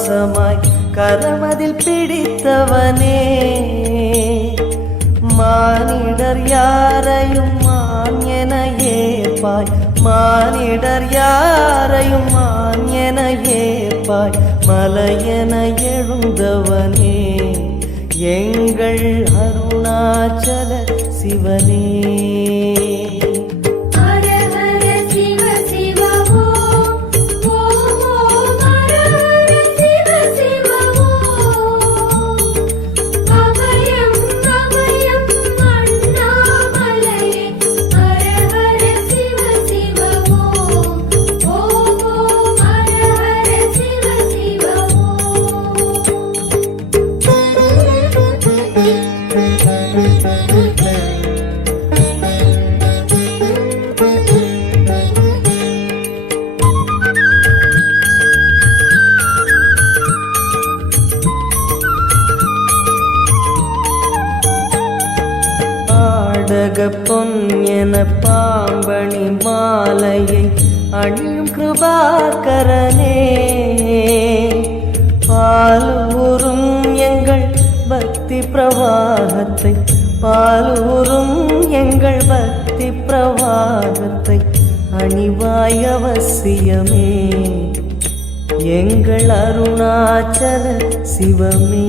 பாசமாய் கரமதில் பிடித்தவனே. மானிடர் யாரையும் மான் என ஏற்பாய் மானிடர் யாரையும் மான் என ஏற்பாய் மலையென எழுந்தவனே. எங்கள் அருணாச்சல சிவனே. ஆடக பொன் பாம்பணி மாலையை அணியும் கிருபாகரனே. பாலூரும் எங்கள் பக்தி பிரவாகத்தை பாலூரும் எங்கள் பக்தி பிரவாகத்தை அணிவாய் அவசியமே. எங்கள் அருணாச்சல சிவமே.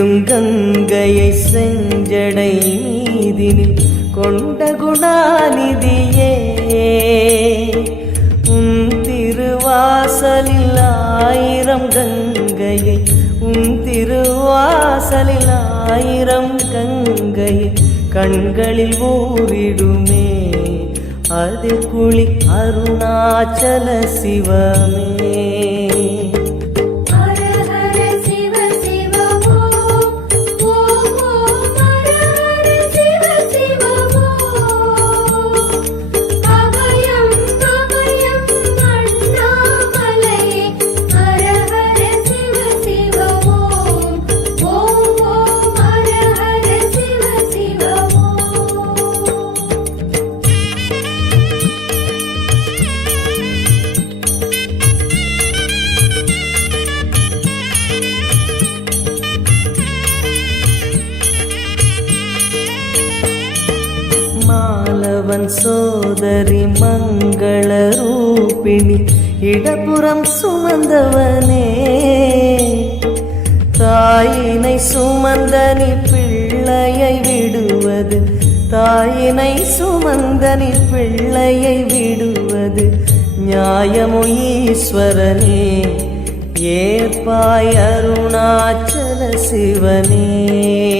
பொங்கிடும் கங்கையை செஞ்சடை மீதினில் கொண்ட குணாநிதியே உன் திருவாசலில் ஆயிரம் கங்கையை உன் திருவாசலில் ஆயிரம் கங்கையை கண்களில் ஊரிடுமே அது குளி அருணாச்சல சிவமே. இடப்புறம் சுமந்தவனே. தாயினை சுமந்தனி பிள்ளையை விடுவது. தாயினை சுமந்தனி பிள்ளையை விடுவது. நியாயமோ ஈஸ்வரனே ஏற்பாய் அருணாச்சல சிவனே.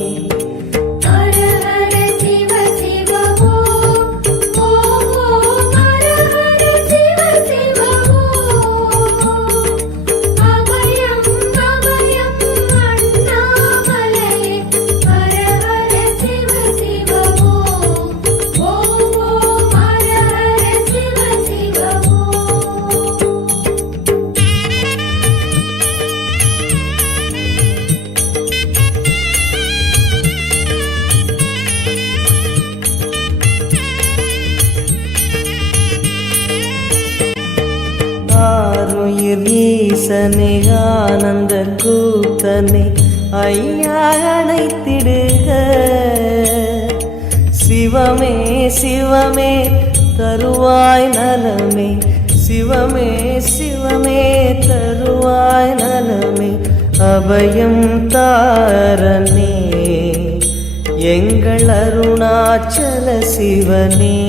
தன்னை ஐயா அணைத்திடுக. சிவமே சிவமே தருவாய் நலமே. சிவமே சிவமே தருவாய் நலமே. அபயம் தாரனே எங்கள் அருணாச்சல சிவனே.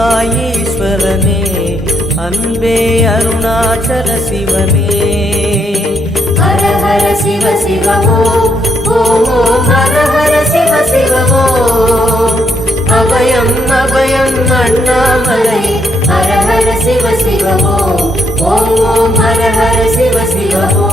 அருள்வாயீஸ்வரனே அன்பே அருணாச்சல சிவனே. ஹர ஹர சிவ சிவமோ ஓம் ஹர ஹர சிவ சிவமோ. அபயம் அபயம் அண்ணாமலை ஹர ஹர சிவ சிவமோ. ஓம் ஓம் ஹர ஹர சிவ சிவமோ.